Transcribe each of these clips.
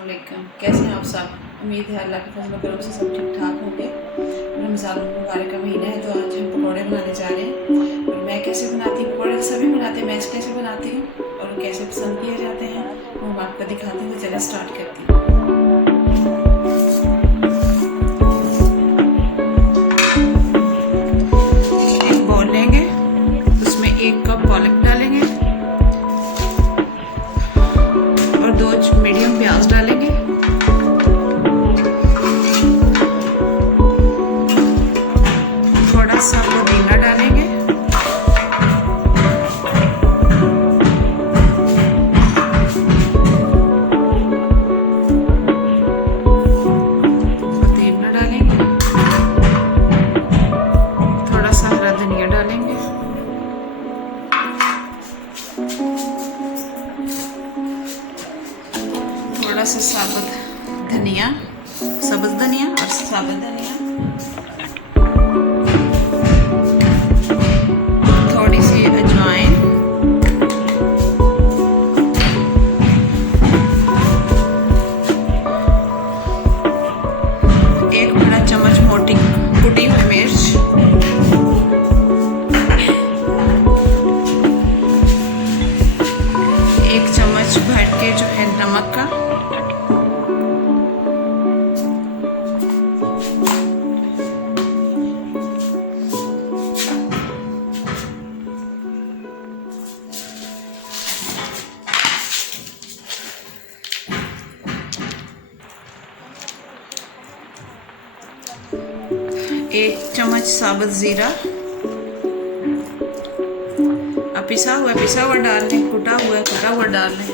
अस्सलामुअलैकुम। कैसे हैं आप सब? उम्मीद है अल्लाह के फजल करम से सब ठीक ठाक होंगे। रमज़ान मुबारक का महीना है तो आज हम पकौड़े बनाने जा रहे हैं। और मैं कैसे बनाती हूँ पकौड़े, सभी बनाते हैं, मैं कैसे बनाती हूँ और कैसे पसंद किए जाते हैं वो हम आपको दिखाते हैं। तो चलिए स्टार्ट करती हूँ। एक बाउल लेंगे, उसमें 1 कप पालक डालेंगे और 2 मीडियम प्याज डालेंगे। थोड़ा सा पुदीना डालेंगे, थोड़ा सा हरा धनिया डालेंगे, थोड़ा सा साबुत धनिया, सब्ज़ धनिया और साबुत धनिया, थोड़ी सी अजवाइन, एक बड़ा चम्मच मोटी कुटी हुई मिर्च, एक चम्मच भर के जो है नमक का, एक चम्मच साबुत ज़ीरा, अब पिसा हुआ डाल लें, कुटा हुआ डाल लें।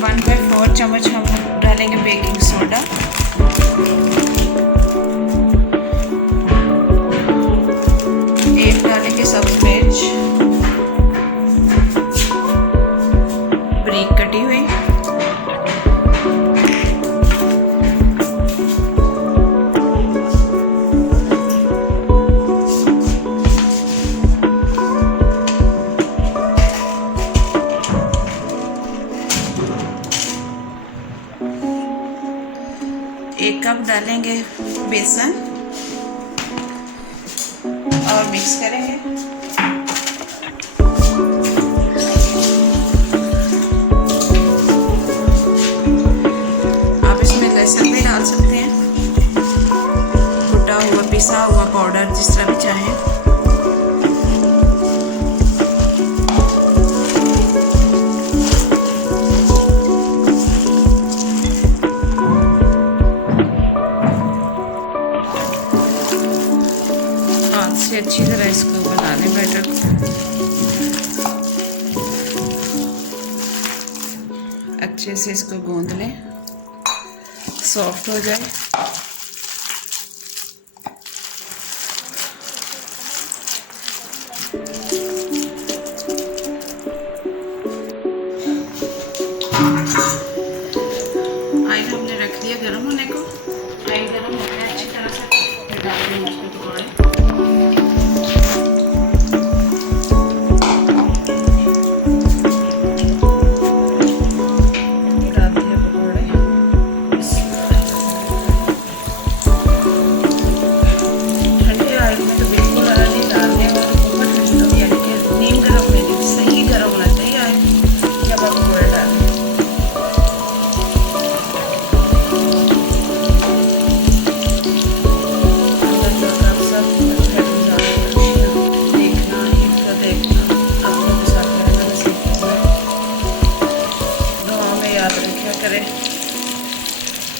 वन बाई 4 चम्मच हम डालेंगे बेकिंग सोडा, डालेंगे सब्ज़ मिर्च बारीक कटी हुई, एक कप डालेंगे बेसन और मिक्स करेंगे। आप इसमें लहसुन भी डाल सकते हैं, कुटा हुआ पिसा हुआ पाउडर, जिस तरह भी चाहें। से अच्छी तरह इसको बना लें बैटर को, अच्छे से इसको गूंद लें, सॉफ्ट हो जाए। ऑयल हमने रख दिया गर्म होने को, ऑयल गर्म हो गया अच्छी तरह से, फिर डाल देंगे उसमें पकौड़े।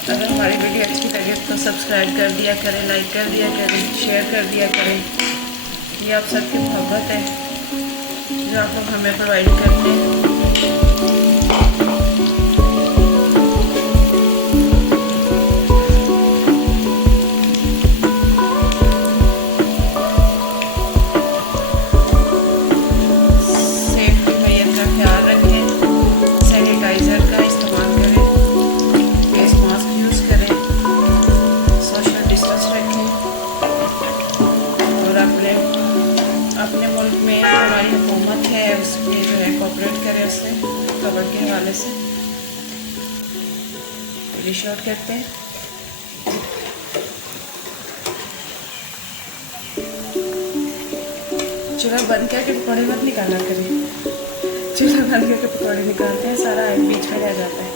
अगर हमारी वीडियो अच्छी लगे तो सब्सक्राइब कर दिया करें, लाइक कर दिया करें, शेयर कर दिया करें। ये आप सबकी मोहब्बत है जो आप लोग हमें प्रोवाइड करते हैं। सेफ्टी मैयर का ख्याल रखें, सैनिटाइज़र का इस्तेमाल करें, फेस मास्क यूज़ करें, सोशल कवर के हवाले से डिश आउट करते हैं। चूल्हा बंद करके पकौड़े मत निकाला करें, चूल्हा बंद करके पकौड़े निकालते हैं, सारा ऑयल बीच में रह जाता है।